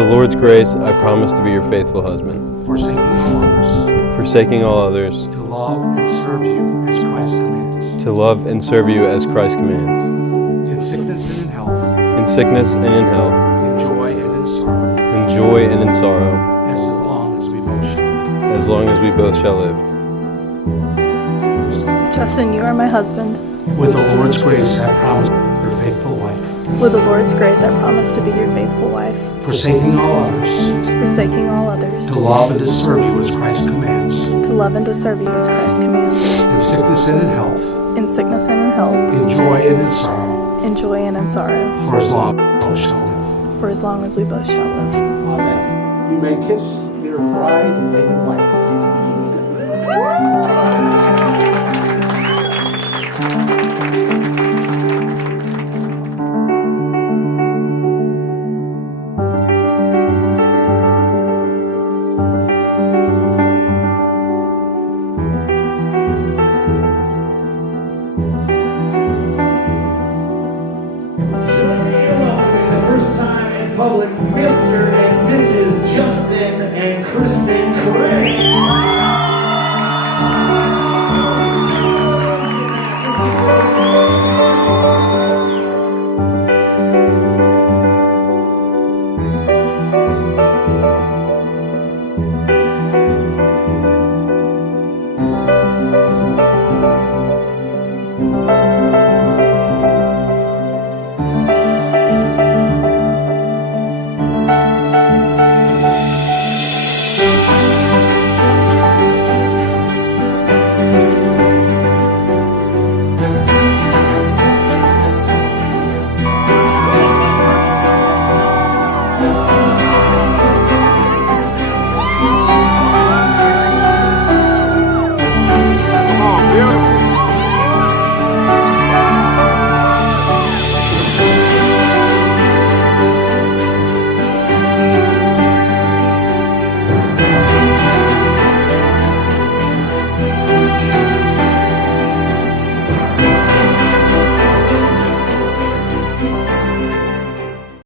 the Lord's grace, I promise to be your faithful husband, forsaking all others, to love and serve you as Christ commands, to love and serve you as Christ commands, in sickness and in health, in sickness and in health, in joy and in sorrow, in joy and in sorrow, as long as we both shall live. as long as we both shall live. Justin, you are my husband. With the Lord's grace, I promise to be your faithful wife, With the Lord's grace, I promise to be your faithful wife, forsaking all others, forsaking all others, to love and to serve you as Christ commands, to love and to serve you as Christ commands, in sickness and in health, in sickness and in health, in joy and in sorrow, in joy and in sorrow, for as long as we both shall live. for as long as we both shall live. Amen. You may kiss your bride and your wife. Public, Mr. and Mrs. Justin and Kristen.